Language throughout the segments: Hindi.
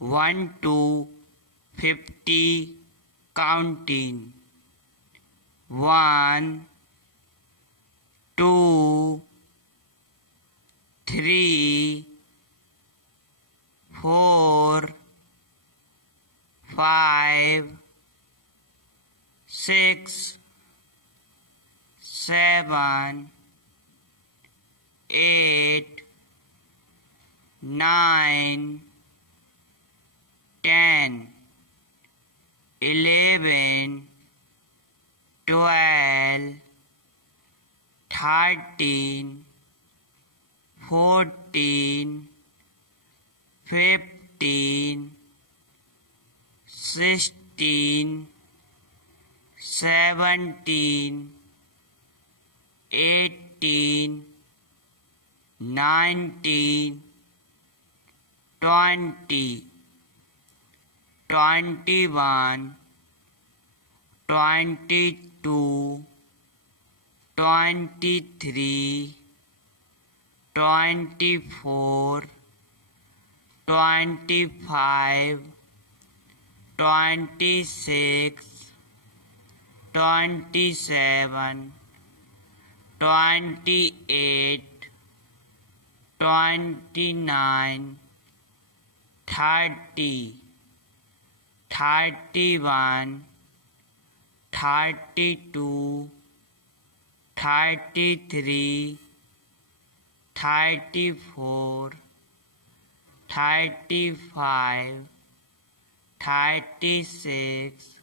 1 to 50 counting. 1, 2, 3, 4, 5, 6, 7, 8, 9, 10, 11, 12, 13, 14, 15, 16, 17, 18, 19, 20, 21, 22, 23, 24, 25, 26, 27, 28, 29, 30, 31, 32, 33, 34, 35, 36,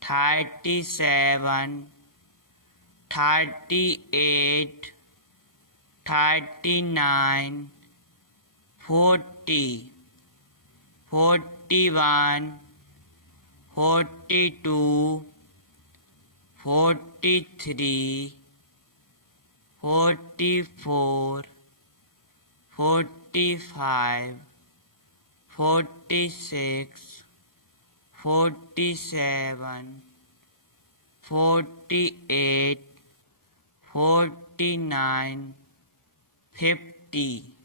37, 38, 39, 40, 41, 42, 43, 44, 45, 46, 47, 48, 49, 50.